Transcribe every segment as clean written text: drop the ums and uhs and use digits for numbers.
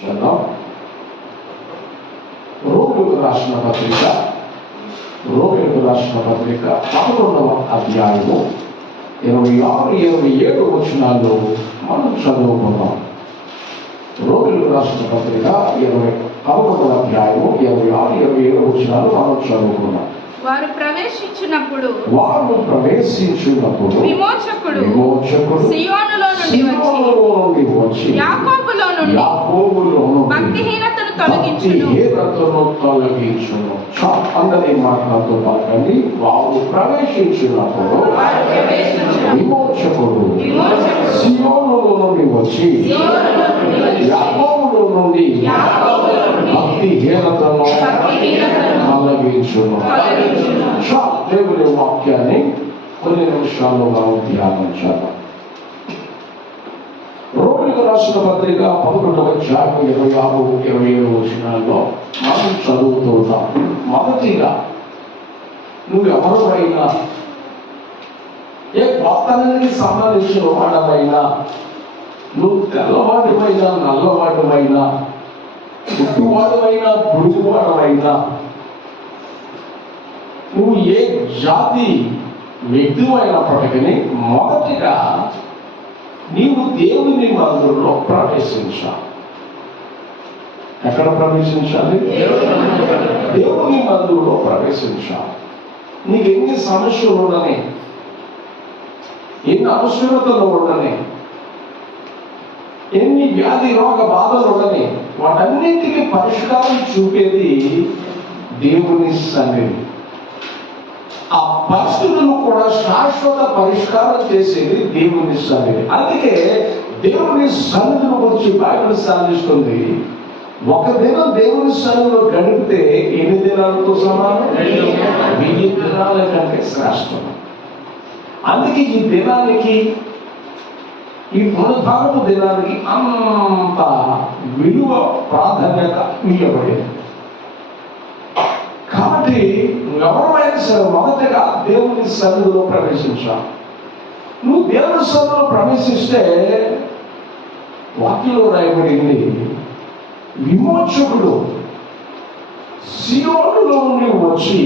చదువు. రోమిలకు రాసిన పత్రిక 11వ అధ్యాయము 26-27 వచనాలు మనం చదువుకున్నాం. రోమిలకు రాసిన పత్రిక 11వ అధ్యాయము 26-27 వచనాలు మనం చదువుకున్నాం. వారు ప్రవేశించినప్పుడు విమోచకుడు సియోనులో నుండి వచ్చి యాకోబులో నుండి భక్తిహీనతను తొలగించును. అందరి మాటలతో పాటండి. వారు ప్రవేశించినప్పుడు విమోచకుడు సియోనులో నుండి వచ్చి యాకోబులో నుండి భక్తిహీనతను తొలగించును. దేవుని వాక్యాన్ని కొన్ని నిమిషాల్లో మనం ధ్యానించాలి. రోమిలకు రాసిన పత్రిక 11వ అధ్యాయం 26-27 వచనాల్లో మనం చదువుతున్నాం. మొదటిగా, నువ్వెవరైనా ఏ గొప్పతనానికి సంబంధించిన వాడమైనా, నువ్వు తెల్లవాడివైనా నల్లవాడివైనా, పుట్టువాడమైనా పొడుగువాడమైనా, నువ్వు ఏ జాతి వ్యక్తిమైనప్పటికీ మొదటిగా నీవు దేవుని మందిరంలో ప్రవేశించాలి. ఎక్కడ ప్రవేశించాలి? దేవుని మందిరంలో ప్రవేశించాలి. నీకు ఎన్ని సమస్యలు ఉండని, ఎన్ని అవసరతలు ఉండని, ఎన్ని వ్యాధి రోగ బాధలు ఉండని, వాటన్నిటికీ పరిష్కారం చూపేది దేవుని సన్నిధి. ఆ పరిస్థితులు కూడా శాశ్వత పరిష్కారం చేసేది దేవుని సన్నిధి. అందుకే దేవుని సన్నిధిని గురించి బైబిల్ సాధిస్తుంది. ఒక దినం దేవుని సన్నిధిలో గడిపితే ఎన్ని దినాలతో సమానం? 1000 దినాల కంటే శ్రేష్టం. అందుకే ఈ దినానికి, ఈ పునరుద్ధానపు దినానికి అంత విలువ ప్రాధాన్యత ఇవ్వబడింది. కాబట్టి ఎవరైనా సరే మొదటగా దేవుని సన్నిధిలో ప్రవేశించాలి. నువ్వు దేవుని సన్నిధిలో ప్రవేశిస్తే వాక్యంలో రాయబడింది, విమోచకుడు సియోనులో నుండి వచ్చి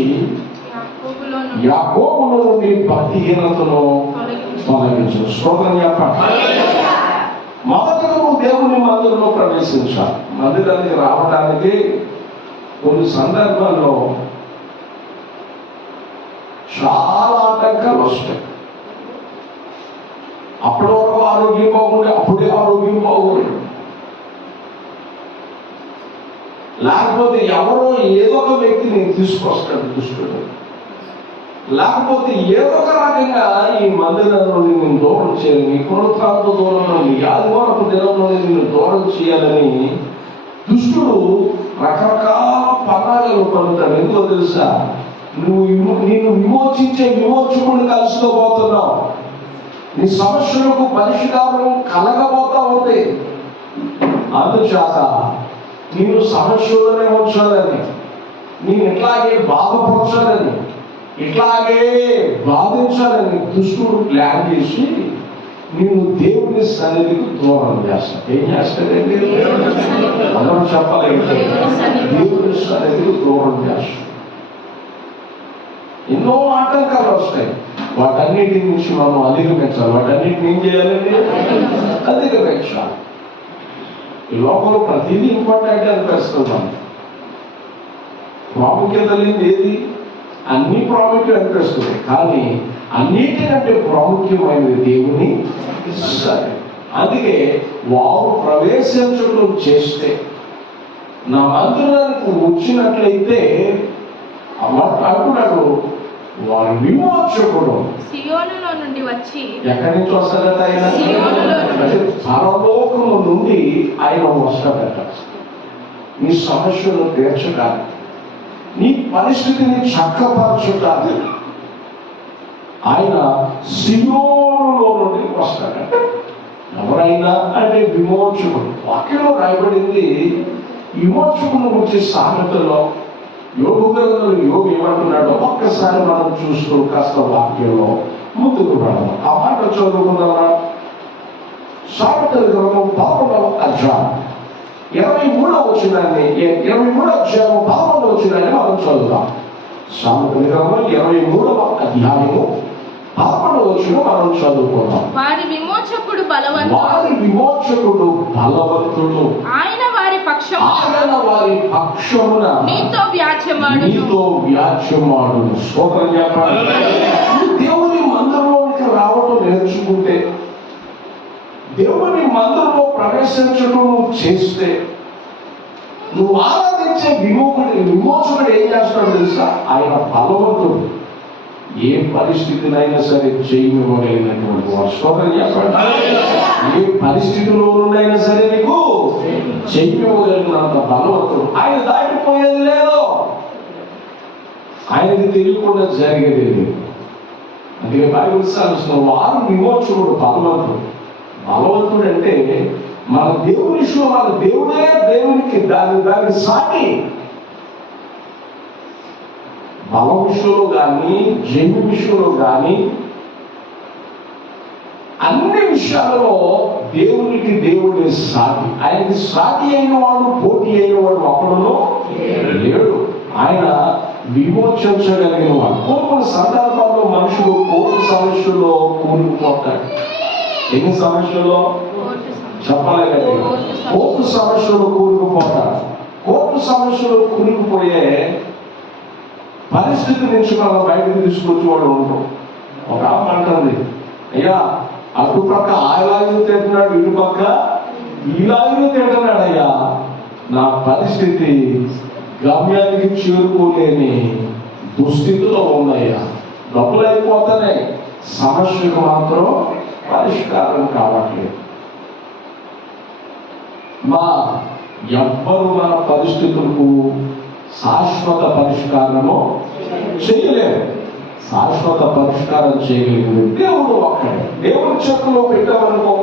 యాకోబులో నుండి భక్తిహీనతను తొలగించు. స్తోత్రం చెప్పండి. మొదటగా నువ్వు దేవుని మందిరంలో ప్రవేశించాలి. మందిరానికి రావడానికి కొన్ని సందర్భాల్లో చాలా ఆటంకాలు వస్తాయి. అప్పటి వరకు ఆరోగ్యం బాగుండే, అప్పుడే ఆరోగ్యం బాగుంది. లేకపోతే ఎవరో ఏదో ఒక వ్యక్తిని తీసుకొస్తాడు దుష్టుడు. లేకపోతే ఏదో ఒక రకంగా ఈ మందిరం నుండి నేను దూరం చేయాలి, నీ పునరుత్థానపు దూరం నుండి, ఆదివారపు దినం నుండి నేను దూరం చేయాలని దుష్టుడు రకరకాల పన్నాగాలు పలుకుతాడు. ఎందుకో తెలుసా? నిన్ను విమోచించే విమోచకుడిని కలుసుకోబోతున్నావు. నీ సమస్యలకు పరిష్కారం కలగబోతా ఉంది. అందుచేత నేను సమస్యలోనే ఉంచాలని, నేను ఇట్లాగే బాధపరచాలని, ఇట్లాగే బాధించాలని దుష్టుడు ప్లాన్ చేసి నేను దేవుని సన్నిధికి దూరం చేస్తాను. ఏం చేస్తాడండి? అందరూ చెప్పాలి. దేవుని సన్నిధికి దూరం చేస్తాను. ఎన్నో ఆటంకాలు వస్తాయి. వాటన్నిటి నుంచి మనం అధిగమించాలి. వాటన్నిటిని ఏం చేయాలండి? అధిగమించాలి. ఈ లోపల ప్రతిదీ ఇంపార్టెంట్ అనిపిస్తున్నాం. ప్రాముఖ్యత లేని ఏది? అన్ని ప్రాముఖ్యం అనిపిస్తుంది. కానీ అన్నిటికంటే ప్రాముఖ్యమైనది దేవుని సన్నిధి. అందుకే వారు ప్రవేశించడం చేస్తే, నా మందిరానికి వచ్చినట్లయితే అంటున్నాడు, వారి విమోచకుడు సియోనులో నుండి వచ్చి. ఎక్కడి నుంచి వస్తాడట ఆయన? పరలోకము నుండి ఆయన వస్తాడట. నీ సమస్యను తీర్చడానికి, నీ పరిస్థితిని చక్కపరచడానికి ఆయన సియోనులో నుండి వస్తాడట. ఎవరైనా అంటే విమోచకుడు. వాక్యంలో రాయబడింది విమోచకుడు వచ్చే సామెతలో యోగు గ్రంథంలో యోగు ఏమంటున్నాడో ఒక్కసారి మనం చూస్తూ కాస్త వాక్యంలో ముందుకు రావడం. ఆ మాట చదువుకుందామా? సామెతల గ్రంథం 11వ అధ్యాయం 23వ వచనాన్ని 23వ అధ్యాయం 11వ వచనాన్ని మనం చదువుతాం. సామెతల గ్రంథం 23వ అధ్యాయము 11వ వచనం మనం చదువుకుందాం. వారి విమోచకుడు బలవంతుడు, ఆయన వారి పక్షమున నీతో వ్యాజ్యమాడును. స్తోత్రం చెప్పాలి. దేవుని మందిరంలోనికి రావడం నేర్చుకుంటే, దేవుని మందిరంలో ప్రవేశించడం చేస్తే, నువ్వు ఆరాధించే విమోచకుడు ఏం చేస్తాడో తెలుసా? ఆయన బలవంతుడు. ఏ పరిస్థితినైనా సరే జయమివ్వగలిగినటువంటి వాడు. స్తోత్రం చెప్పండి. ఏ పరిస్థితిలోనైనా సరే నీకు జయమివ్వగలిగినంత బలవంతుడు. ఆయన దాటిపోయేది లేదు, ఆయనకి తెలియకుండా జరిగేది లేదు. అందుకే బైబిల్ సాధిస్తున్న వారు విమోచకుడు బలవంతుడు అంటే మన దేవుని విషయంలో మన దేవుడే దేవునికి దానికి సాటి. బలం విషయంలో కానీ, జన్మ విషయంలో కానీ, అన్ని విషయాలలో దేవునికి దేవుడే సాటి. ఆయనకి సాటి అయిన వాడు, పోటీ అయిన వాడు ఒకడులో లేడు. ఆయన విమోచించగలిగిన వాడు. కొన్ని సందర్భాల్లో మనుషులు కోర్టు సమస్యల్లో కూరుకుపోతాడు. ఎన్ని సమస్యల్లో చెప్పాలి కదా? కోర్టు సమస్యలు కూరుకుపోతాడు. కోర్టు సమస్యలు కూరుకుపోయే పరిస్థితి నుంచి మనం బయటకు తీసుకొచ్చి వాడు ఉంటాం. ఒక ఆమె అంటుంది, అయ్యా అటుపక్క ఆయలాగిన తింటున్నాడు, ఇటు పక్క ఈలాగిన తింటున్నాడు. అయ్యా నా పరిస్థితి గమ్యానికి చేరుకోలేని దుస్థితిలో ఉందయ్యా. డబ్బులు అయిపోతానే, సమస్యకు మాత్రం పరిష్కారం కావట్లేదు. ఎవ్వరు మన పరిస్థితులకు శాశ్వత పరిష్కారము చేయలేము. శాశ్వత పరిష్కారం చేయగలిగింది దేవుడు ఒక్కడే. దేవుని చేతిలో పెట్టామనుకో,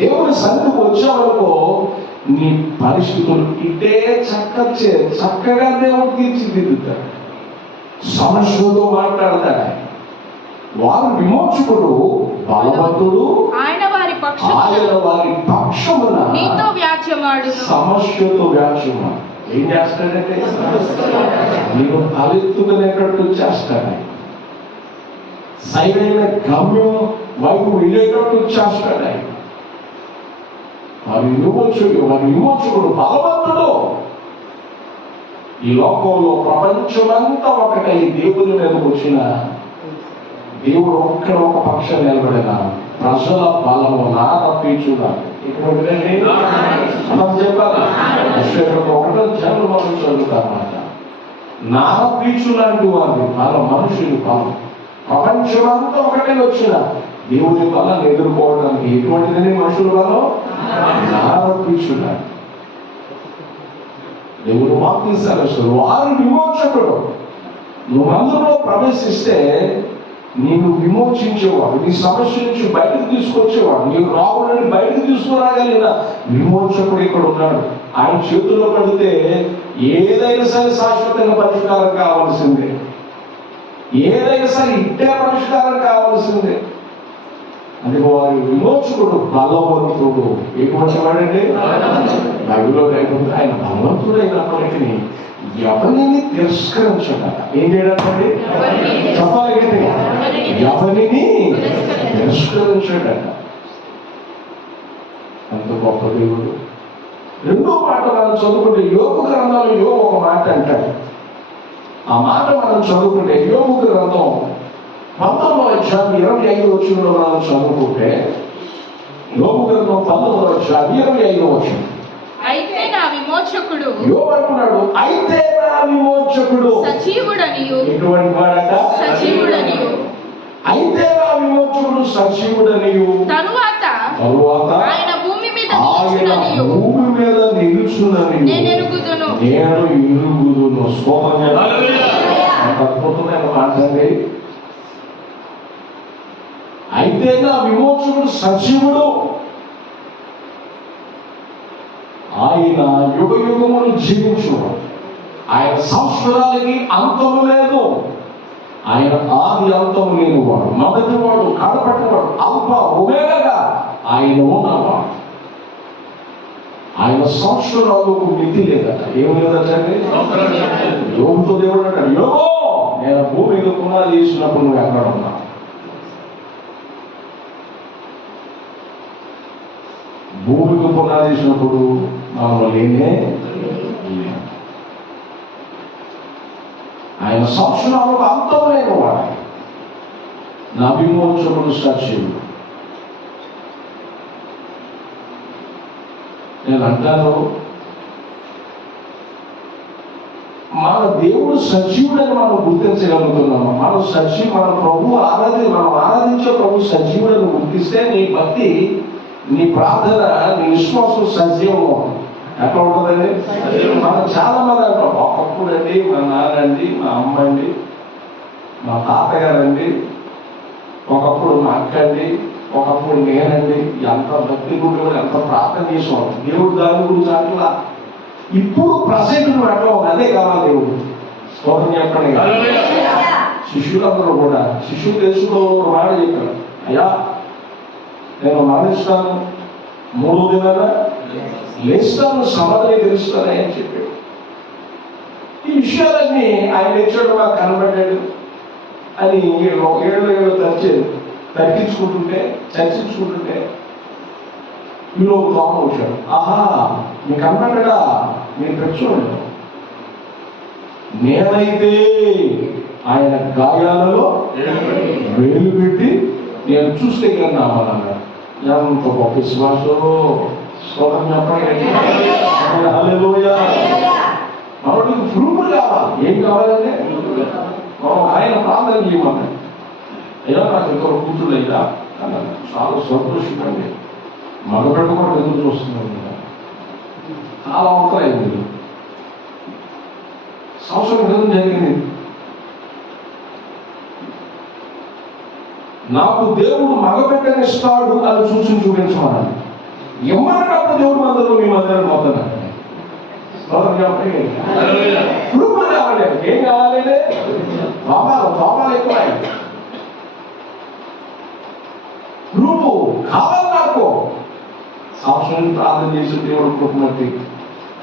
దేవుని సన్నిధికి వచ్చామనుకో, నీ పరిస్థితులు ఇదే చక్కగా దేవుడు తీర్చిదిద్దుతాడు. సమస్యతో మాట్లాడతాడు. వారు విమోచకుడు బలవంతుడు, ఆయన వారి పక్షమున నీతో వ్యాజ్యమాడును. సమస్యతో వ్యాజ్యమాడు. ఏం చేస్తాడంటే నీవు తలెత్తుకునేటట్టు చేస్తాడు. సరైన గమ్యం వైపు వెళ్ళేటట్టు చేస్తాడు. వారి విమోచకుడు బలవంతుడు. ఈ లోకంలో ప్రపంచమంతా ఒకటై దేవుని మీద వచ్చిన దేవుడు ఒక్కడ ఒక పక్షం నిలబడిన ప్రజల బలము నారపీచున్నారు. మనం చెప్పాలి, ఒకటో జన్లు మనం చదువుతామట. నారపీచు లాంటి వారి బలం, మనుషులు బలం ప్రపంచమంతా ఒకటే వచ్చిన దేవుని బలాన్ని ఎదుర్కోవడానికి ఎటువంటిదని మనుషుల బలం నారపీచున్నారు. దేవుడు వాక్యం సరస్సులు వారు విమోచకుడు. నువ్వు అందులో ప్రవేశిస్తే నీవు విమోచించేవాడు, నీ సమస్య నుంచి బయటకు తీసుకొచ్చేవాడు, నీవు రావులని బయటకు తీసుకురాగలిగిన విమోచకుడు ఇక్కడ ఉన్నాడు. ఆయన చేతుల్లో పడితే ఏదైనా సరే శాశ్వతంగా పరిష్కారం కావాల్సిందే, ఏదైనా సరే ఇట్టే పరిష్కారం కావాల్సిందే. అందుకే వారి విమోచకుడు బలవంతుడు. ఎటువంటి వాడండి? బైబిల్లో లేకపోతే ఆయన బలవంతుడు అయినప్పటికీ ఎవరిని తిరస్కరించగల. ఏం చేయడానికి చెప్పాలి గట్టిగా, ఎవరిని తిరస్కరించగల. అంత గొప్ప దేవుడు. రెండో మాట మనం చదువుకుంటే యోగు గ్రంథంలో యోగు ఒక మాట అంటాడు. ఆ మాట మనం చదువుకుంటే యోగు గ్రంథం 19వ అధ్యాయం 25వ వచనంలో మనం చదువుకుంటే, యోగు గ్రంథం 19వ అధ్యాయం 25వ వచనం. అయితే నా విమోచకుడు యోగు అంటున్నాడు, అయితే నా విమోచకుడు సజీవుడనియు. ఎటువంటి వాడట? సజీవుడనియు. అయితే నా విమోచకుడు సజీవుడనియు. తరువాత ఆయన భూమి మీద నిలుచుననియు నేను ఎరుగుదును. అద్భుతమైన మాట అండి. అయితే నా విమోచకుడు సజీవుడు, ఆయన యుగ యుగములు జీవించువాడు. ఆయన సంవత్సరాలకి అంతము లేదు. ఆయన ఆది అంతము లేనివాడు, మొదటివాడు, కడపటివాడు, అల్ప ఒమేగా ఆయన ఉన్నవాడు. ఆయన సంవత్సరాలకు మితి లేదట. ఏం లేదట అండి? యోగుతో దేవుడు అంటాడు, యోగో నేను భూమికి పునాది చేసినప్పుడు నువ్వు ఎక్కడ ఉన్నావు? భూమికి పునాది చేసినప్పుడు మనం లేనే. ఆయన సంవత్సరాలకు అంతం లేని వాడు. నా విమోచకుడు సజీవుడు. నేను అంటాను, మన దేవుడు సజీవుడని మనం గుర్తించగలుగుతున్నాము. మన ప్రభు మనం ఆరాధించే ప్రభు సజీవుడని గుర్తిస్తే నీ భక్తి, నీ ప్రార్థన, నీ విశ్వాసం సజీవం ఎట్లా ఉంటుందండి? మనం చాలా మంది అంటాం, ఒకప్పుడు అండి మా నాన్నండి, మా అమ్మ అండి, మా తాతగారండి, ఒకప్పుడు మా అక్క అండి, ఒకప్పుడు నేనండి, ఎంత భక్తి గురించి ఎంత ప్రార్థన చేసాం. దేవుడు దాని గురించి అట్లా ఇప్పుడు ప్రజెంట్ నువ్వు ఎట్లా ఉంది అదే కావాలి దేవుడు. స్తోత్రం చెప్పండి. శిష్యులందరూ కూడా, శిష్యులు తెలుసుకో మాట చెప్పారు, అయ్యా నేను మరణిస్తాను, 3వ దినాన లేస్తాను, సమాధిని తెలుస్తాను అని చెప్పాడు. ఈ విషయాలన్నీ ఆయన ఇచ్చాడు, మాకు కనబడ్డాడు అని ఏళ్ళు చర్చించుకుంటుంటే వీళ్ళు ఒక దోమ వచ్చాడు. ఆహా మీకు కనబడ్డా, మీరు పెట్టుకోండి, నేనైతే ఆయన గాయాలలో వేలు పెట్టి నేను చూస్తే కన్నామన్నాడు. ఎంత గొప్ప విశ్వాసం. స్తోత్రం చెప్పండి. హల్లెలూయా. మనకి ప్రూఫ్లు కావాలి. ఏం కావాలంటే ఆయన ప్రార్థన చేయమన్నాడు. అయ్యా నాకు ఇంకొక కూతురు అయ్యా అన్నాడు. చాలా సంతోషండి. మగబిడ్డ కూడా ఎదురు చూస్తున్నాడు. చాలా అవసరమైంది. సంవత్సరం క్రితం జరిగింది. నాకు దేవుడు మగబిడ్డనిస్తాడు అని చూపించమన్నాడు. ఇమ్మన్నప్పుడు దేవుడు మందరు మీ మందిరం పోతున్నాడు. ప్రూఫ్లు కావాలి. ఏం కావాలంటే పాపాలు ఎక్కువ ప్రూఫ్ కావాలి నాకు. సంవత్సరం ప్రార్థన చేసి దేవుడు కృపమట్టి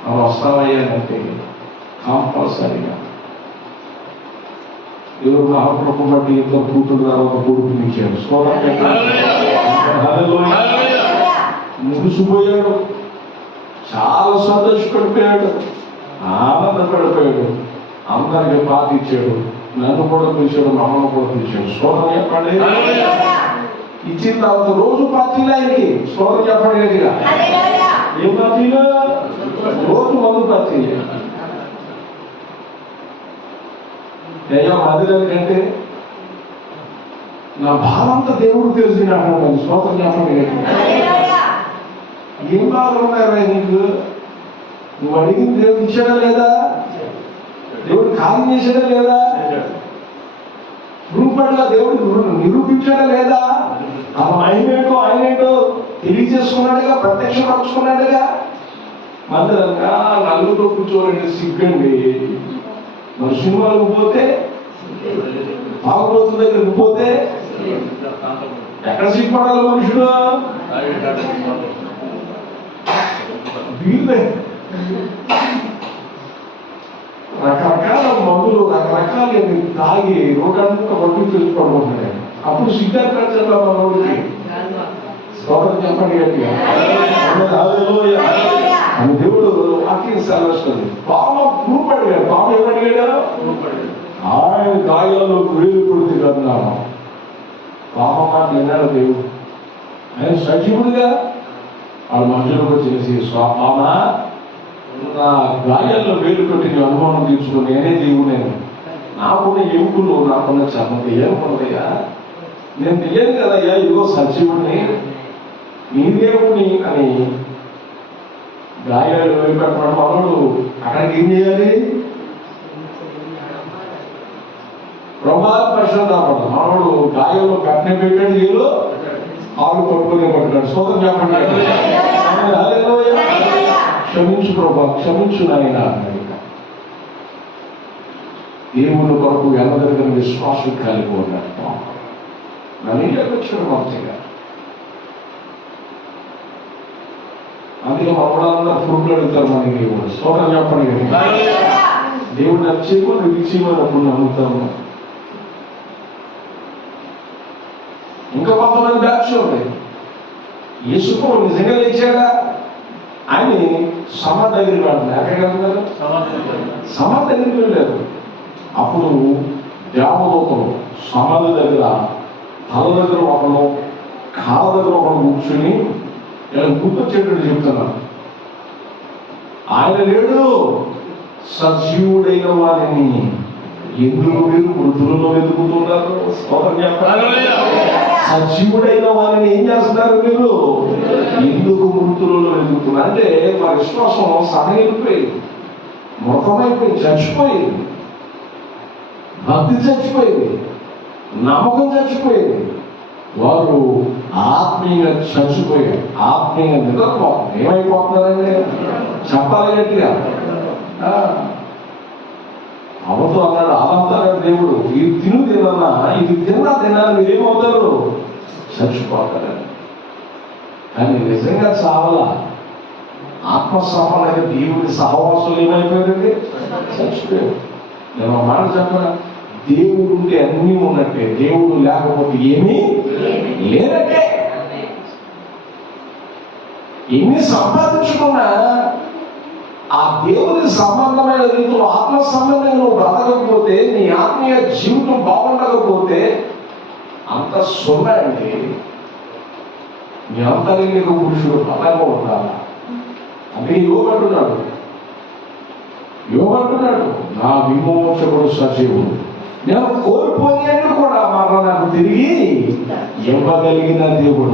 మనం వస్తామయ్యానంటే కంపల్సరిగా దేవుడు మహాకృప బట్టి ఎంతో కూతురు తర్వాత కొడుకునిచ్చాడు. ముగిసిపోయాడు. చాలా సంతోషపడిపోయాడు, ఆనందపడిపోయాడు. అందరికి పాటించాడు. నన్ను కూడా పిలిచాడు, మమ్మల్ని కూడా పిలిచాడు. స్తోత్రం చెప్పండి. ఇచ్చిన తర్వాత రోజు పార్టీలు ఆయనకి. స్తోత్రం చెప్పండి గట్టిగా. ఏ పార్టీలో? రోజు మందు పార్టీలే. అయ్యా మందిరానికంటే నా భావంతా దేవుడు తెలిసినాడు. స్తోత్రం చెప్పండి గట్టిగా. ఏం బాధలు ఉన్నారా నీకు? నువ్వు అడిగింది దేవుడు ఇచ్చాడా లేదా? దేవుడు కార్యం చేశాడా లేదా? రూపంగా దేవుడు నిరూపించాడా లేదా? ఆయనేంటో తెలియజేసుకున్నాడుగా, ప్రత్యక్షపరుచుకున్నాడుగా. మందిరంగా నలుగురు కూర్చోవాలంటే సిగ్గండి. మన సినిమాలకు పోతే, భాగవతుల దగ్గరికి పోతే ఎక్కడ సిగ్గుపడాలి మనుషుడు? వీళ్ళే రకరకాల మందులు, రకరకాల తాగి రోడ్డంతా వడ్డీ తెలుసుకోవడం. అప్పుడు సిగ్గాచార్లో మనోడికి స్తోత్రం చెప్పండి గట్టిగా. అని దేవుడు వాక్యం సెలవుస్తుంది. పాపం ప్రూఫ్ అడిగాడు. పాపం ఏమడిగాడు? ఆయన గాయాల్లో వేలు కొడుతు కన్నాను. పాపం మాట విన్నాడు దేవుడు. ఆయన సజీవుడిగా వాళ్ళ మధ్యలోకి వచ్చేసి పాప నా గాయాల్లో వేలు పెట్టి నీ అనుమానం తీర్చుకుని నేనే దేవుడేను. నాకున్న ఎముకలు, నాకున్న చర్మత ఏముందయ్యా? నేను తెలియదు కదయ్యా, ఇదిగో సజీవుడిని, నీ దేవుడిని అని గాయాలు వేపెట్టడం. మనోడు అక్కడికి ఏం చేయాలి? ప్రభావ పరిశోధన. మనోడు గాయంలో కట్నం పెట్టాడు, ఏదో కాళ్ళు పట్టుకొని పట్టుకాడు. స్తోత్రం చెప్పండి. క్షమించు ప్రభా, క్షమించు నాయన. దేవుని కొరకు వెళ్ళదగిన విశ్వాసం కలిగి ఉన్నాడు. నన్ను వచ్చాడు మంచిగా. అందుకే మా వాళ్ళందరూ ఫ్రూట్లు అడుగుతారు మనకి. స్తోత్రం చెప్పండి. దేవుడు నచ్చేమో రుచిమని అప్పుడు నమ్ముతాము. ఇంకా కొంతమంది బ్యాచ్ ఉంది, యేసుకు నిజంగా లేచాడా అని సమాధి దగ్గరికి వెళ్ళారు. ఎక్కడికి వెళ్తున్నారు? సమాధి దగ్గరికి వెళ్ళారు. అప్పుడు దేవదూతలు సమాధి దగ్గర తల దగ్గర ఒకరు, కాళ్ళ దగ్గర ఒకరు కూర్చుని ఇలా గుర్తొచ్చేటట్టు చెప్తున్నారు, ఆయన లేడు, సజీవుడైన వారిని ఎందుకు మీరు మృతులలో వెతుకుతున్నారు? సజీవుడైన వారిని ఏం చేస్తున్నారు మీరు? ఎందుకు మృతులలో వెతుకుతున్నారు? అంటే మా విశ్వాసం సహైపోయింది, మృతమైపోయింది, చచ్చిపోయింది. భక్తి చచ్చిపోయింది, నమ్మకం చచ్చిపోయింది. వారు ఆత్మీయంగా చచ్చిపోయారు, ఆత్మీయంగా నిద్రపోతుంది. ఏమైపోతున్నారండి? చెప్పాలి గట్టిగా. అవతో అన్నాడు, అదంతాడు దేవుడు, ఇది తిన్నా ఇది తిన్నా మీరేమవుతారు? చచ్చిపోతారని. కానీ నిజంగా చావలా. ఆత్మ సమానంగా దేవుడి సహవాసులు ఏమైపోయారండి? చచ్చిపోయారు. నేను ఒక మాట చెప్పనా, దేవుడు ఉంటే అన్నీ ఉన్నట్టే, దేవుడు లేకపోతే ఏమీ లేనట్టే. ఎన్ని సంపాదించుకున్నా ఆ దేవుని సంబంధమైన రీతిలో ఆత్మ సంబంధంగా నువ్వు బ్రతకకపోతే, నీ ఆత్మీయ జీవితం బాగుండకపోతే అంత సున్నా అండి. నీ అంతరంగిక పురుషుడు బలంగా ఉండాలి. అందుకే యోగంటున్నాడు, నా విమోచకుడు సజీవుడు, నేను కోల్పోయాను కూడా మరలా నాకు తిరిగి ఇవ్వగలిగిన దేవుడు.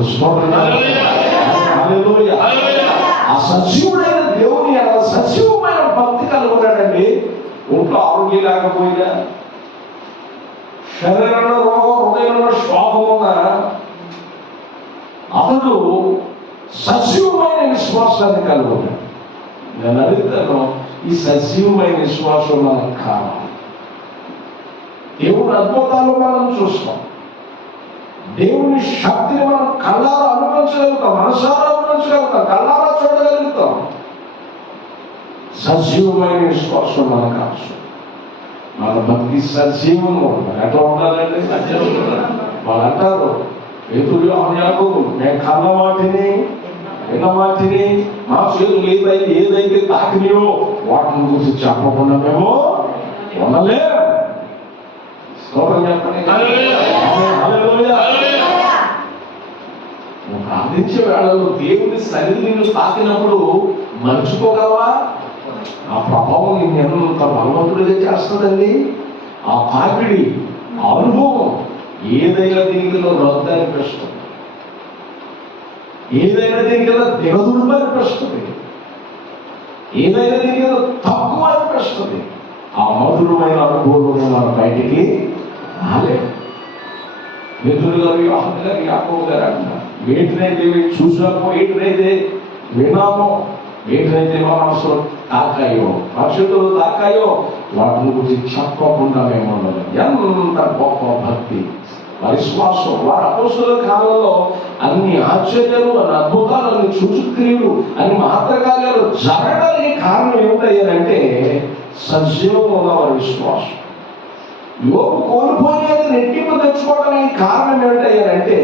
ఆ సజీవుడైన దేవుని అలా సజీవమైన భక్తి కలుగున్నాడండి. ఒంట్లో ఆరోగ్యం లేకపోయినా, శరీరంలో రోగం, హృదయంలో శోభం ఉన్నా అతడు సజీవమైన విశ్వాసాన్ని కలుగున్నాడు. నేను అడుగుతాను, ఈ సజీవమైన విశ్వాసం మనకు కావాలి. దేవుని అద్భుతాలు మనం చూస్తాం, దేవుని శక్తిని మనం కళ్ళారా అనుభవించగలుగుతాం, మనసారా అనుభవించగలుగుతాం, కళ్ళారా చూడగలుగుతాం. సజీవమైన విశ్వాసం మనకు అవసరం. మన భక్తి సజీవంగా ఉండాలి. ఎట్లా ఉండాలంటే వాళ్ళు అంటారు, ఎదురు యాకోబు, నేను కన్న వాటిని విన్న వాటిని మా చేతులు ఏదైతే తాకినాయో వాటిని గురించి చెప్పకుండా మేము ఉండలేము. ప్రార్థించే వేళలో దేవుని సన్నిధిని తాకినప్పుడు మర్చిపోగలవా? ఆ ప్రభావం నిన్ను ఎంత బలవంతుడిగా చేస్తుందండి. ఆ తాకిడి, ఆ అనుభవం ఏదైనా దీనిలో రద్దు అనిపిస్తుంది, ఏదైనా దీనికన్నా దిగదుడుపు అనిపిస్తుంది, ఏదైనా దీనికన్నా తక్కువ అనిపిస్తుంది. ఆ మధురమైన అనుభవం మన బయటికి రాలేదు. మిత్రులు గారు, యోహాను గారు, యాకోబు గారు అంటున్నారు, వేటినైతే చూసామో, వేటినైతే విన్నామో, వేటినైతే మా మనసులో తాకాయో, పరిశుద్ధులు తాకాయో, వాటిని గురించి చెప్పకుండా మేము ఎంత గొప్ప భక్తి, విశ్వాసం. వారి అపోస్తలుల కాలంలో అన్ని ఆశ్చర్యాలు, అన్ని అద్భుతాలు, అన్ని సూచక్రియలు, అన్ని మహత్కార్యాలు జరగడానికి కారణం ఏమిటయ్యారంటే సజీవం ఉన్న వారి విశ్వాసం. యోగు కోల్పోయేది రెట్టింపు తెచ్చుకోవడానికి కారణం ఏమిటయ్యారంటే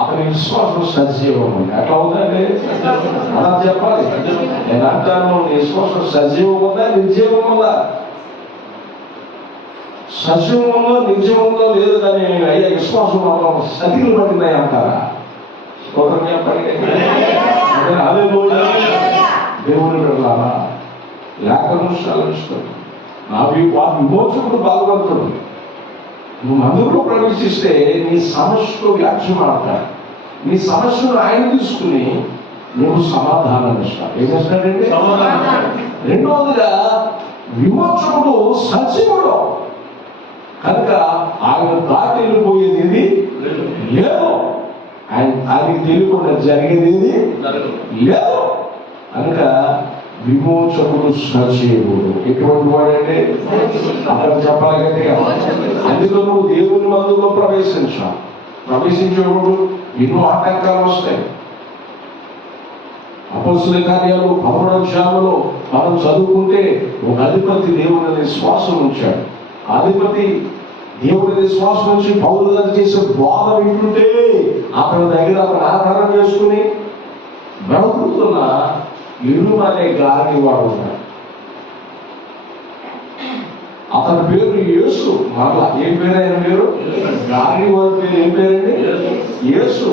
అతని విశ్వాసం సజీవం ఉంది. అట్లా ఉందండి, అలా చెప్పాలి. నేను అంటాను, విశ్వాసం సజీవం ఉందా, నిర్జీవం ఉందా? సజీవంలో నిర్జీవంలో లేదు, కానీ అయ్యా విశ్వాసం మాత్రం సతికి పట్టిందా అంటారా? స్తోత్రం చెప్పండి. అదే దేవుని వెళ్ళాలా లేఖను సెలవిస్తుంది, నా విమోచకుడు బలవంతుడు. నువ్వు అందులో ప్రవేశిస్తే నీ సమస్యలో వ్యాఖ్యం ఆడతాడు. నీ సమస్యను ఆయన తీసుకుని నువ్వు సమాధానం ఇస్తావు. ఏం చేస్తాడంటే రెండవదిగా విమోచకుడు సజీవుడు కనుక ఆయన దాటి వెళ్ళిపోయేది ఏది లేదు, ఆయనకి తెలియకుండా జరిగేది ఏది లేదు. కనుక విమోచకుడు సజీవుడు ఎటువంటి వాడంటే అక్కడ చెప్పాలి గట్టిగా. అందులో నువ్వు దేవుని మందులో ప్రవేశించేప్పుడు ఎన్నో ఆటంకాలు వస్తాయి, అపొస్తలుల కార్యాలు 11వ అధ్యాయంలో మనం చదువుకుంటే ఒక అధిపతి దేవుని విశ్వాసం ఉంచాడు. అధిపతి దేవుని విశ్వాసం నుంచి పౌలు గారు చేసే బోధ వింటుంటే అతని దగ్గర అతను ఆధారం చేసుకుని బ్రతుకుతున్న ఇరుము అనే గారి వాడు ఉన్నాడు. అతని పేరు యేసు. మరలా ఏం పేరు ఆయన పేరు? గారి వాడి పేరు ఏం పేరండి? యేసు.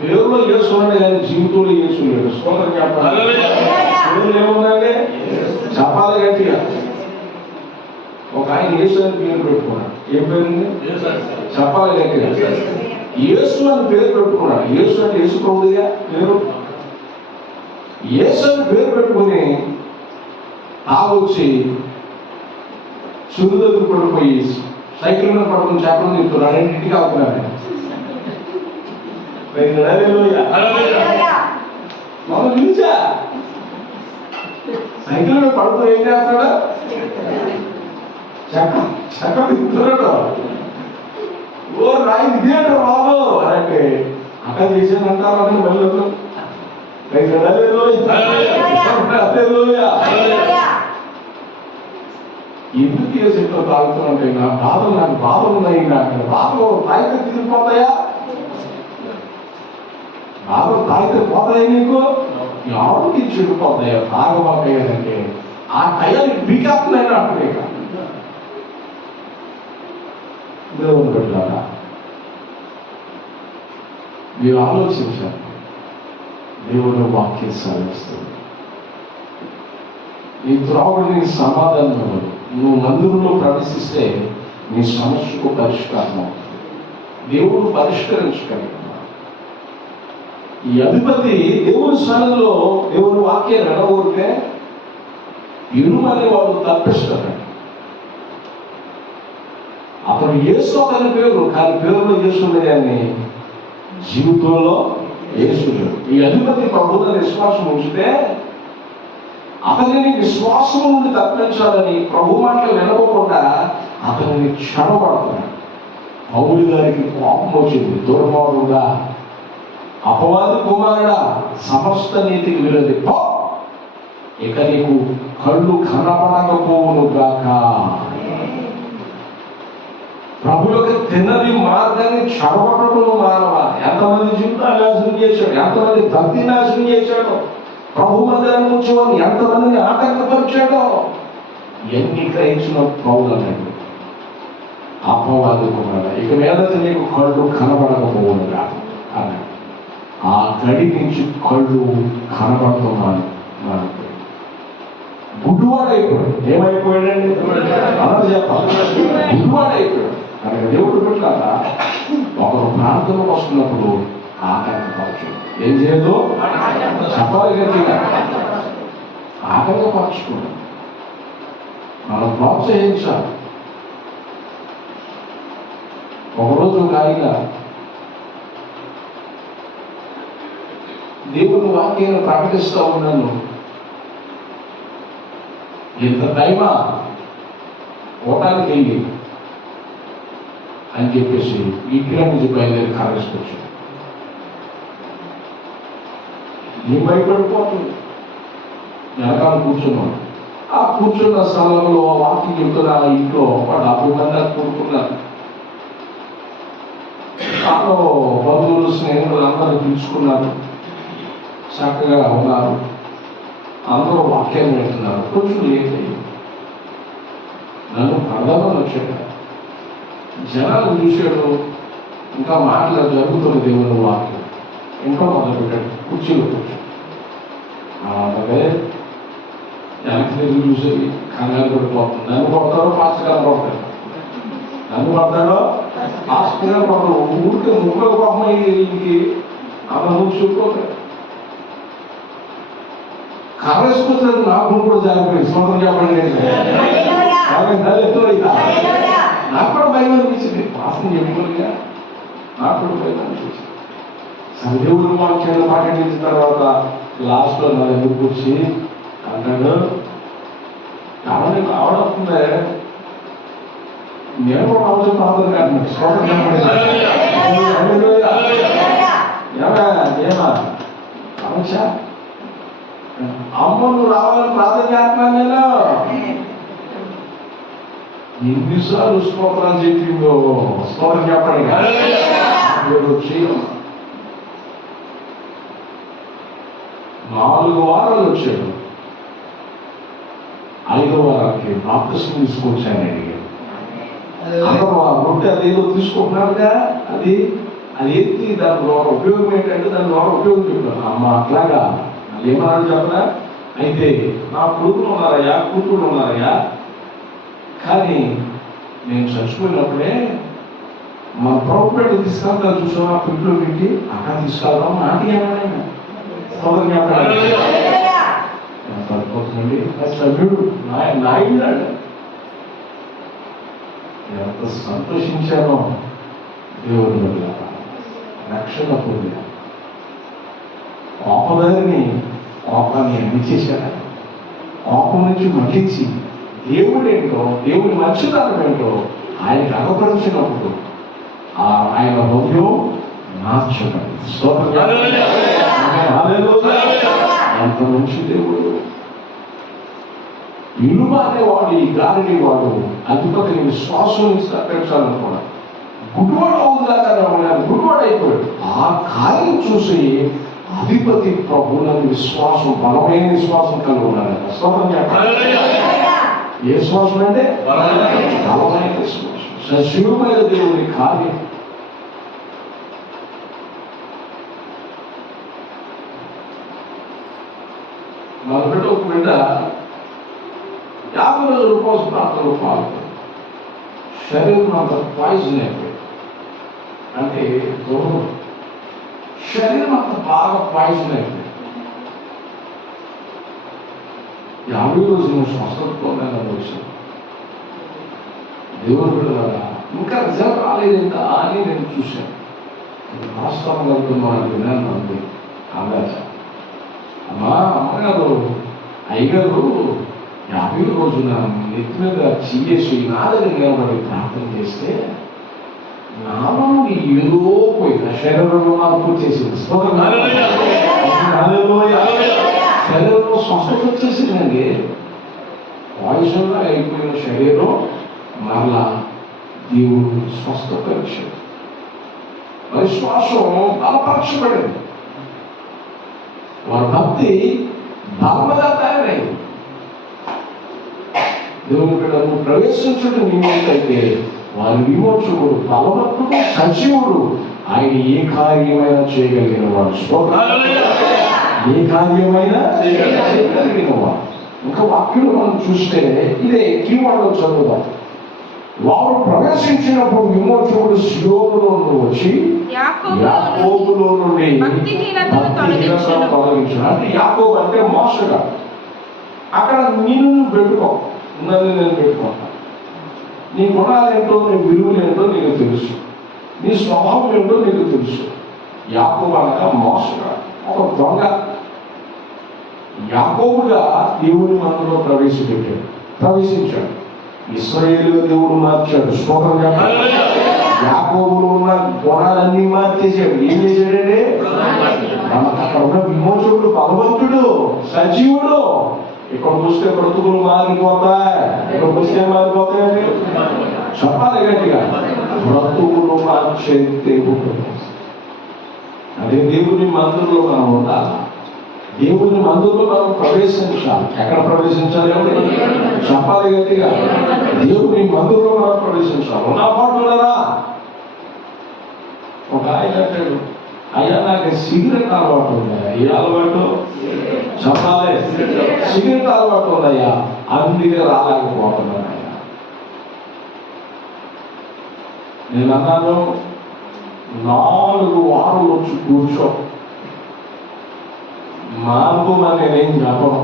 పేరులో యేసు ఉన్నాడు కానీ జీవితంలో యేసు లేడు. స్తోత్రం చెప్పాలి. పేరు ఏముందండి? చెప్పాలి గట్టిగా. ఒక ఆయన యేసు అని పేరు పెట్టుకున్నాడు. ఏం పేరుంది? చెప్పాలి గట్టిగా. యేసు అని పేరు పెట్టుకున్నాడు. యేసు అంటే యేసు ప్రభువుగా పేరు. యేసు అని పేరు పెట్టుకుని తాగొచ్చి సురు దగ్గర పడిపోయి సైకిల్ మీద పడుకుని చెప్పడం చెప్తున్నాడు. ఇంటికి అవుతున్నాడు. మనం చూసా సైకిల్ మీద పడుతూ ఏం చేస్తాడు? చక్క తిప్పుతున్నాడు. ఓ రాయి ఇదేంట బాబు అంటే అక్కడ చేసేదంటారు అని మళ్ళీ ఎందుకు చేసేట్లో తాగుతున్నట్టే నా బాధలు నాకు బాధలు ఉన్నాయి. నాకు బాధలు తాగితే తీరిపోతాయా? బాధలు తాగితే పోతాయి నీకు? ఎవరికి చెడిపోతాయా? తాగబాకంటే ఆ టయానికి బీకాస్తున్నాయి అప్పుడే. దేవుని బిడ్డలారా, మీరు ఆలోచించాలి. దేవుని వాక్యం సెలవిస్తుంది. నీ త్రాగుడిని సమాధానం నువ్వు మందిరంలో ప్రవేశిస్తే నీ సమస్యకు పరిష్కారం అవుతుంది. దేవుడు పరిష్కరించగలుగుతున్నాడు. ఈ అధిపతి దేవుని సన్నిధిలో దేవుని వాక్యం ఎడగొడితే ఇరుము అనేవాడు తప్పిస్తాడు. అతను యేసు అతని పేరు, కానీ పేరులో యేసు కానీ జీవితంలో యేసు లేడు. ఈ అధిపతి ప్రభువుల విశ్వాసం ఉంచితే అతనిని విశ్వాసం నుండి తప్పించాలని ప్రభు మాటలు వినకుండా అతనిని క్షణపడుతున్నాడు. పౌలు గారికి కోపం వచ్చింది. దుర్మార్గుడా, అపవాది కుమారుడా, సమస్త నీతికి విరోధి, ఇక నీకు కళ్ళు కనపడకపోవును గాక. ప్రభు యొక్క తిన్నది మార్గాన్ని చెడగొట్టడం మానవ. ఎంతమంది జీవితాలు నాశనం చేశాడు, ఎంతమంది భక్తి నాశనం చేశాడు, ప్రభు మందిరం నుంచి వాళ్ళు ఎంతమందిని ఆటంకపరిచాడో ఎన్ని గ్రహించిన పౌలు అన్నాడు. అపవాది కుమారుడా, ఇక మీద నీకు కళ్ళు కనబడకపోవునుగా అన్నాడు. ఆ గడి నుంచి కళ్ళు కనబడుతున్నాను. గుడ్డువాడైపోయాడు. ఏమైపోయాడండి? అలా చెప్పాలి. గుడ్డువాడైపోయాడు. కనుక దేవుడు పెట్టాలా ఒకరు ప్రార్థనకు వస్తున్నప్పుడు ఆటంకపరచు. ఏం చేయదు? చెప్పాలి గట్టిగా. ఆటంకపరచుకోండి. మనం ప్రోత్సహించాలి. ఒకరోజు ఒక ఆయన దేవుని వాక్యాన్ని ప్రకటిస్తూ ఉన్నాను. ఇంత టైమా ఓటానికి వెళ్ళి అని చెప్పేసి ఇంటిలో నుంచి బయలుదేరి కారేసుకొచ్చాడు. నీ భయపడిపోతుంది. వెనకాల కూర్చున్నాడు. ఆ కూర్చున్న స్థలంలో వాక్యం చెప్తున్న ఆ ఇంట్లో 70 మంది కూడుకున్నారు. తాను బంధువులు స్నేహితులు అందరూ పిలుచుకున్నారు. చక్కగా ఉన్నారు. అందరూ వాక్యాన్ని పెడుతున్నారు. కొంచెం లేట్ అయ్యింది. నన్ను పడదామని వచ్చాడు. జనాలు చూశాడు. ఇంకా మాటలు జరుగుతున్న దేవుని వాక్యం ఇంకా మొదలుపెట్టాడు. కుర్చీలో కూర్చో అలాగే వెనక్కి తిరిగి చూసి కంగారు పడిపోతుంది. నన్ను కొడతాడో పాస్ గారు కొడతాడు. నన్ను కొడతాడో పాస్ గారు కొడతాడు. ఊరికే ముగ్గురు అమ్మాయికి ఆమె ముందు చూపుకోతాడు. కారేసుకొచ్చేది నాకు కూడా జారిపోయింది. సొంతం చెప్పండి. నాకు కూడా భయం అనిపించింది. పాసం చెప్పుకోలేగా నాకు కూడా భయం అనిపించింది. సందేవుడు వాక్యాన్ని పాటించిన తర్వాత లాస్ట్ లో నా దగ్గర కూర్చి అంటాడు, కావాలి ఆవిడవుతుందే నేను కూడా అవసరం ప్రార్థన కాదు. ఏమా అవచ్చా అమ్మ నువ్వు రావాలని ప్రార్థన చేస్తున్నాను నేను. ఎన్నిసార్లు స్తోత్రాలు చెప్పిందో స్తోత్రం చెప్పండి. వచ్చి 4 వారాలు వచ్చాడు. 5వ వారానికి బాప్తిస్మం తీసుకొచ్చాను అడిగాడు. అందరూ ఆ రొట్టె అదేదో తీసుకుంటున్నారుగా, అది ఎత్తి దాని ద్వారా ఉపయోగం ఏంటంటే దాని ద్వారా ఉపయోగం చెప్తాను. అమ్మ అట్లాగా ఏమన్నాడు చెప్పనా, అయితే నా కొడుకులు ఉన్నారయ్యా, కూతురు ఉన్నారయ్యా, కానీ నేను చచ్చిపోయినప్పుడే మన ప్రభుత్వం తీసుకెళ్తా చూసావా పిట్లు పెట్టి అక్కడ తీసుకెళ్దాం నాటి ఏమైనా సరిపోతుందండి. సభ్యుడు నాయుడు ఎంత సంతోషించానో దేవుడి వల్ల రక్షణ పొందా. కోపాన్ని అనిచేశాడు. కోపం నుంచి మళ్ళించి దేవుడేంటో, దేవుడి మంచితనం ఏంటో ఆయనకు అగపరిచినప్పుడు ఆయన హృదయం మార్చబడి ఎంత మంచి దేవుడు. ఇనుమ అనేవాడు, ఈ గాలిని వాడు అధిపతిని విశ్వాసం తప్పించాలనుకున్నాడు. గుడ్డివాడు అవుతుందా, గుడ్డివాడు అయిపోయాడు. ఆ కార్యం చూసి అధిపతి ప్రభువులను విశ్వాసం, బలమైన విశ్వాసం కలిగి ఉన్నాడు. స్తోత్రం చెప్పాలి. ఏ విశ్వాసం అంటే బలమైన విశ్వాసం, సజీవమైన దేవుని కార్యం. మన బిడ్డ ఒక బిడ్డ 50 రోజుల ఉపవాస ప్రార్థనలో పాల్గొంది. శరీరం అంత పాయిజన్ అయిపోయింది. అంటే శరీరం అంత బాగా పాయిజన్ అయిపోయింది. 50 రోజులు స్వస్థత పొందాలని వచ్చాను. దేవుడు బిడ్డలారా ఇంకా రిజల్ట్ రాలేదంతా అని నేను చూశాను. రాష్ట్రం వెళ్తున్నాను విన్నాను. అంది ఆమె, అమ్మా అమ్మగారు అయ్యగారు 50 రోజున నెత్తి మీద చెయ్యేసి నా దగ్గర నిలబడి ప్రార్థన చేస్తే నాలో ఏదో పోయింది. శరీరంలో మార్పు వచ్చేసింది. శరీరంలో స్వస్థత వచ్చేసిందండి. పాయిజన్గా అయిపోయిన శరీరం మరలా దేవుడు స్వస్థత ఇచ్చాడు. విశ్వాసం బలపరచబడింది. వారి భక్తి బలముగా తయారైంది. దేవుని బిడ్డను ప్రవేశించడం నిమిత్తైతే వారి విమోచకుడు, బలవంతుడు, సజీవుడు, ఆయన ఏ కార్యమైనా చేయగలిగిన వాడు. ఏ కార్యమైనా చేయగలిగిన వాడు. ఇంకా వాక్యం మనం చూస్తే ఇదే కీవర్డ్లో చదువుదాం. వారు ప్రవేశించినప్పుడు విమోచకుడు సియోనులో వచ్చి యాకోబులో నుండి భక్తిహీనతను తొలగించాడు. అంటే యాకోబు అంటే మోసగా. అక్కడ నేను పెట్టుకో, నన్ను నేను పెట్టుకుంటా. నీ గుణాలేంటో, నీ విలువలేంటో నీకు తెలుసు, నీ స్వభావం ఏంటో నీకు తెలుసు. యాకోబు అనగా మోసగా, ఒక దొంగ. యాకోబుగా దేవుని మనలో ప్రవేశించాడు. ఇశ్రాయేలు దేవుడు మార్చాడు. స్తోత్రం చెప్పాలి. యాకోబులో ఉన్న గుణాలన్నీ మార్చేశాడు. ఏం చేశాడంటే అక్కడ ఉన్న విమోచకుడు, బలవంతుడు, సజీవుడు. ఇక్కడ చూస్తే బ్రతుకులు మారిపోతాయి. ఇక్కడ వస్తే మారిపోతాయండి. చెప్పాలి గట్టిగా, బ్రతుకులు మార్చే దేవుడు. అదే దేవుని మందిరంలో మనం ఉండాలి. దేవుని మందిరంలో మనం ప్రవేశించాలి. ఎక్కడ ప్రవేశించాలి అంటే చెప్పాలి గట్టిగా, దేవుని మందిరంలో మనం ప్రవేశించాలి. నా పాటున్నారా? ఒక ఆయన అంటాడు, అయ్యా నాకు సిగరెట్ అలవాటు ఉందయ్యా. ఏ అలవాటు చెప్పాలి? సిగరెట్ అలవాటు ఉందయ్యా, అందుకే రాలేకపోతున్నాను అయ్యా. నేను అన్నాను, 4 వారాలు వచ్చి కూర్చో, మానుకోమని నేనేం చెప్పను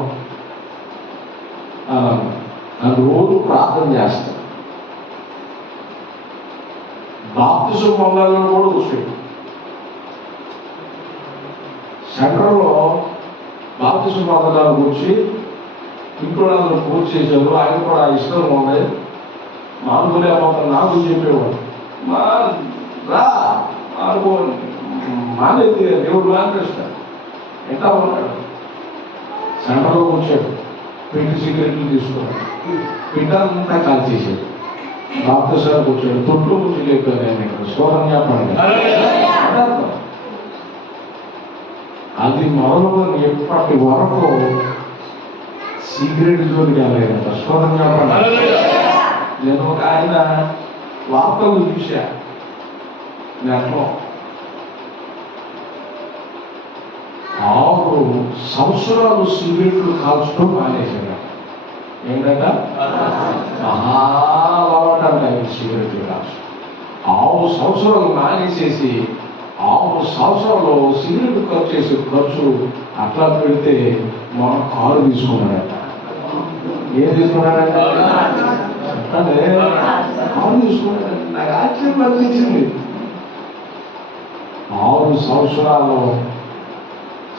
అన్నాను. నన్ను రోజు ప్రార్థన చేస్తాను. బాప్తిసం పొందాలని కూడా వచ్చాడు. సెంటర్లో బాప్తిసం పొందడానికి వచ్చి ఇంట్లో అందరూ పూర్తి చేశారు. ఆయన కూడా ఇష్టం ఉంది. మానుకునే మొత్తం నాకు చెప్పేవాడు, రా మానుకోండి, మానేది దేవుడు మానేస్తాడు. ఎంత ఉన్నాడు. సెంటర్లో కూర్చోడు, పెట్టి సిగరెట్లు తీసుకున్నాడు, పిట్టంతా కాల్ చేశాడు. డాక్టర్ సార్ కూర్చోడు, తొట్లో కూర్చి లేపారు ఆయన ఇక్కడ స్తోత్రం చెప్పండి. అది మొదలుకొని ఎప్పటి వరకు సిగరెట్ జోలికి వెళ్ళలేదంట. స్తోత్రం చెప్పండి. నేను ఒక ఆయన వార్తలు చూశా నెట్లో, 6 సంవత్సరాలు సిగరెట్లు కాల్చడం మానేశాడు. ఏంటంట? మహా అలవాటంట సిగరెట్లు కాల్చు. 6 సంవత్సరాలు మానేసేసి 6 సంవత్సరాలు సిగరెట్ ఖర్చు అట్లా పెడితే మన కారు తీసుకున్నాడట. ఏం తీసుకున్నాడంటే కారు తీసుకున్నాడు. నాకు ఆశ్చర్యం అనిపించింది. 6 సంవత్సరాలు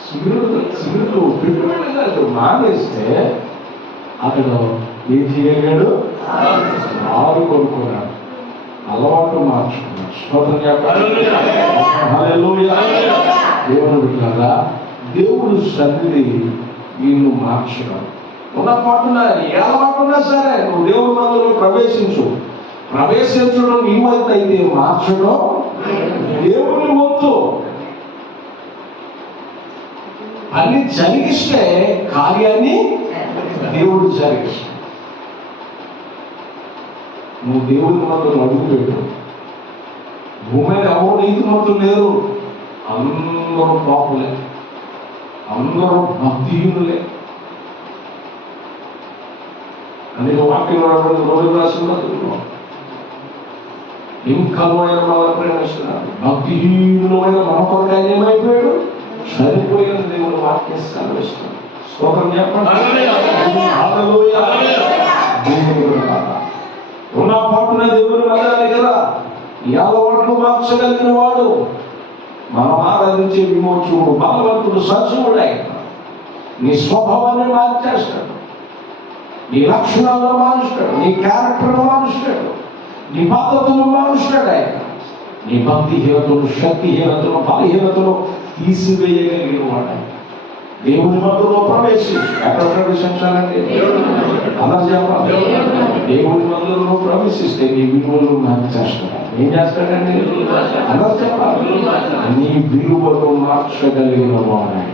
సిగరెట్ పెట్టుబడి మానేస్తే అతడు ఏం చేయగలిగాడు? కారు కొనుక్కున్నాడు, అలవాటు మార్చుకున్నాడు. స్తోత్రం చెప్పండి. హల్లెలూయా. దేవుడు బిడ్డలారా, దేవుడు సన్నిధి వీళ్ళు మార్చడం ఉన్న పాటున్నా ఏ అలవాటు ఉన్నా సరే నువ్వు దేవుడి మందిలో ప్రవేశించడం నీ వంతు అయితే మార్చడం దేవుని వంతు. అన్ని జరిగిస్తే కార్యాన్ని దేవుడు జరిగిస్తాడు. నువ్వు దేవుని మందులు అడుగుపెట్టు. భూమి మీద ఎవరు నీతిమంతులు లేరు, అందరూ పాపులే, అందరూ భక్తిహీనులే. అనేక వాక్యంలో రోజు రాసిన ఇంకా ప్రేమిస్తున్నారు. భక్తిహీనులమైన మన కొరకు ఆయన ఏమైపోయాడు? చనిపోయిన దేవుడు వాక్యం సెలవిస్తున్నాడు. స్తోత్రం చెప్పండి. హల్లెలూయా. ఉన్న పాటున దేవుని వెళ్ళాలి కదా. ఈ అలవాట్లు మార్చగలిగిన వాడు, మనం ఆరాధించే విమోచకుడు, బలవంతుడు, సజీవుడు ఆయన. నీ స్వభావాన్ని మార్చేస్తాడు, నీ లక్షణాలను మారుస్తాడు, నీ క్యారెక్టర్ను మారుస్తాడు, నీ పద్ధతులను మారుస్తాడు ఆయన. నీ భక్తిహీనతలు, శక్తిహీనతలు, బలహీనతలు తీసివేయగలిగిన వాడు ఆయన. దేవుని మధ్యలో ప్రవేశించు. ఎక్కడ ప్రవేశించాలంటే అలా చెప్పాలి. దేవుని మధ్యలో ప్రవేశిస్తే నీ విలువలు మార్చేస్తాడు. ఏం చేస్తాడండి? అలా చెప్పాలి. నీ విలువలు మార్చగలిగిన వాడు ఆయన.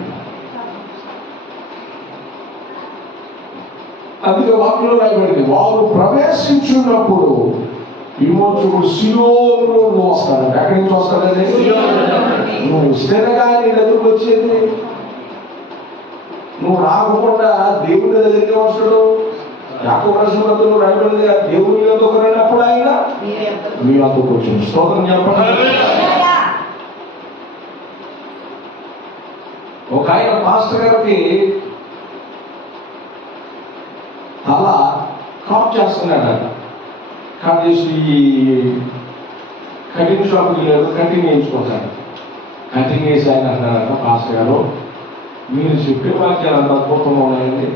అందుకే వాక్యంలో రాయబడింది, వారు ప్రవేశించున్నప్పుడు విమోచకుడు సియోనులో వస్తాడు. ఎక్కడి నుంచి వస్తాడండి? నువ్వు స్థిరగా నీ దగ్గరకు వచ్చేది, నువ్వు రాకుండా దేవుని దగ్గరికి వస్తాడు. యాకోబు రాసిన పత్రికలో రాయబడింది, దేవుని యొద్దకు రానప్పుడు ఆయన మీ వద్దకు వచ్చింది. స్తోత్రం చెప్పండి. ఒక ఆయన పాస్టర్ గారికి తల కాప్ చేస్తున్నాడట. కట్ చేసి కటింగ్ షాప్కి వెళ్ళాడు, కటింగ్ చేయించుకుంటాడు. కటింగ్ చేసి ఆయన అన్నాడట, పాస్టర్ గారు మీరు చెప్పే వాక్యాలు అంత అద్భుతంగా ఉన్నాయండి.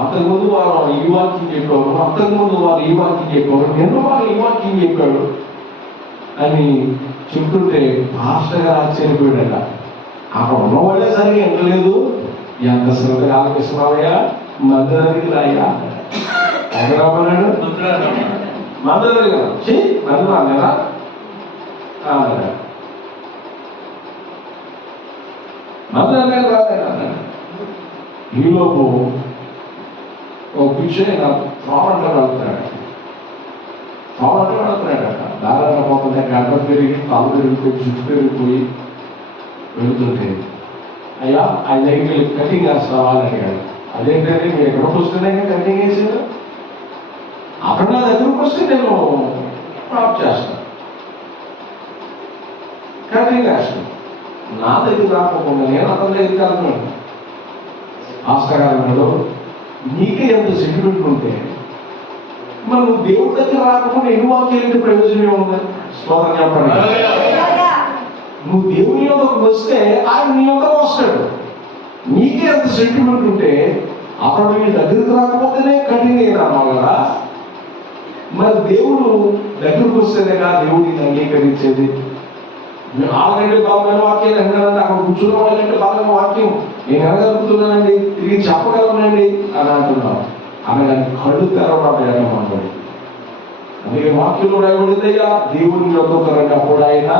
అంతకుముందు వారు ఈ వాక్యం చెప్పారు, అంతకుముందు వారు ఈ వాక్యం చెప్పారు, నిన్న వారు ఈ వాక్యం చెప్పాడు అని చెప్తుంటే పాస్టర్ గారు ఆశ్చర్యపోయాడట. అక్కడ ఉన్నవాళ్ళే సరిగా ఎంతలేదు, ఎంత శ్రద్ధగా ఆలోచిస్తున్నావయ్యా, మందిరానికి రాయ్యా. ఎక్కడ రామన్నాడు? మందిరానికి రా. మందిరం అన్నారా? మందిరానికి రాలేదన్నాడు. ఈలోపు ఓ పిచ్చి త్రోవంటే వెళ్తున్నాడు. దాదాపు పోతుంటే గడ్డ పెరిగి తల పెరిగిపోయి జుట్టు పెరిగిపోయి వెళ్తుంటే, అయ్యా ఆయన దగ్గరికి వెళ్ళి కటింగ్ వేస్తావా అని అడిగాడు. అదేంటంటే మీరు ఎక్కడికి వస్తేనే కటింగ్ వేసారు, అక్కడ నా దగ్గరకు వస్తే నేను డ్రాప్ చేస్తాను, కటింగ్ వేస్తాను. నా దగ్గర రాకపోకుండా నేను అతని దగ్గరికి వెళ్తున్నాను. ఆస్కారాలు నీకే ఎంత సెంటిమెంట్ ఉంటే మరి నువ్వు దేవుడి దగ్గర రాకుండా ఎన్ని వాక్యాలంటే ప్రయోజనం ఉంది? స్తోత్రం చెప్పండి. నువ్వు దేవుని యొక్కకు వస్తే ఆయన నీ యొక్కకు వస్తాడు. నీకే ఎంత సెంటిమెంట్ ఉంటే అతడు నీ దగ్గరికి రాకపోతేనే కఠిన అయినా కదా. మరి దేవుడు దగ్గరకు వస్తేనేగా దేవుడిని అంగీకరించేది. ఆల్రెడీ బలమైన వాక్యాలు ఎంతంటే అక్కడ కూర్చున్న వాళ్ళంటే బలమైన వాక్యం నేను అనగలుగుతున్నానండి, తిరిగి చెప్పగలనండి అని అంటున్నావు. అనగానే కళ్ళు తెరవడం మాట్లాడి. అందుకే వాక్యంలో రాయబడిందయ్యా, దేవుని యొక్క రంగప్పుడు ఆయన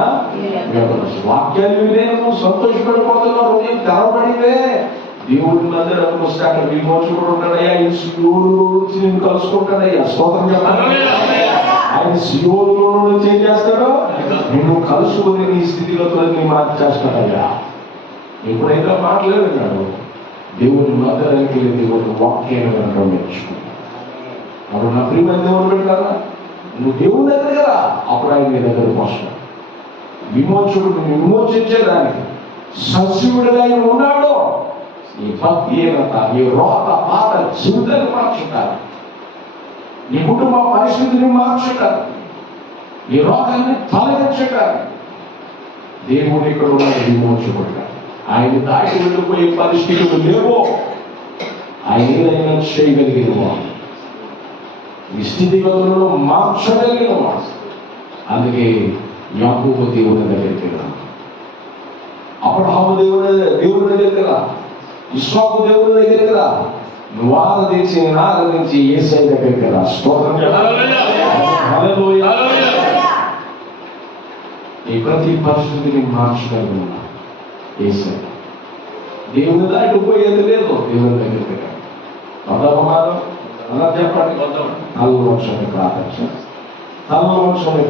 వాక్యాన్ని వినే నువ్వు సంతోషపడిపోతున్నావు, హృదయం తెరవబడిందే. దేవుడి మందిరం వస్తే అక్కడ విమోచకుడు ఉంటాడయ్యా, ఈ సియోనులో నుంచి నేను కలుసుకుంటాడయ్యా. స్తోత్రం చెప్పాలి. ఆయన సియోనులో నుంచి ఏం చేస్తాడో నిన్ను కలుసుకుని నీ స్థితిగతులని మార్చేస్తాడయ్యా. ఎప్పుడైతే మాట్లాడినాడు దేవుని మందిరానికి వెళ్ళి దేవుని వాక్యాన్ని వినడం నేర్చుకున్నాడు. అప్పుడు నా ప్రియమైన దేవుడు పెట్టారా, నువ్వు దేవుని దగ్గర కదా, అప్పుడు ఆయన నీ దగ్గరకు వస్తాడు. విమోచకుడు విమోచించేదానికి సజీవుడిగా ఆయన ఉన్నాడు. నీ భక్తిహీనత, నీ రోత పాత జీవితాన్ని మార్చుతారు, నీ కుటుంబ పరిస్థితిని మార్చుతారు, నీ రోగాన్ని తొలగించుతారు. దేవుడు ఇక్కడ ఉన్న విమోచకుడు. ఆయన దాటి వెళ్ళిపోయే పరిస్థితులు లేవో, ఆయన ఏదైనా చేయగలిగిన వాడు, ఈ స్థితిగతులను మార్చగలిగిన వాడు. అందుకే యాకోబు దేవుని దగ్గరికి వెళ్ళాడు, అబ్రహాము దేవుని దగ్గరికి రా, ఇస్సాకు దేవుని దగ్గరికి రా, నువ్వు ఆరాధించి నేను ఆరాధించి యేసయ్య దగ్గరికి రా. స్తోత్రం హల్లెలూయా. ఈ ప్రతి పరిస్థితిని మార్చగలిగిన యేసయ్య. దేవుని దాటిపోయేది లేదు, దేవుని దగ్గరికి రా. అలా చెప్పండి. 4 నిమిషాలు ప్రార్థన. 4 నిమిషాలు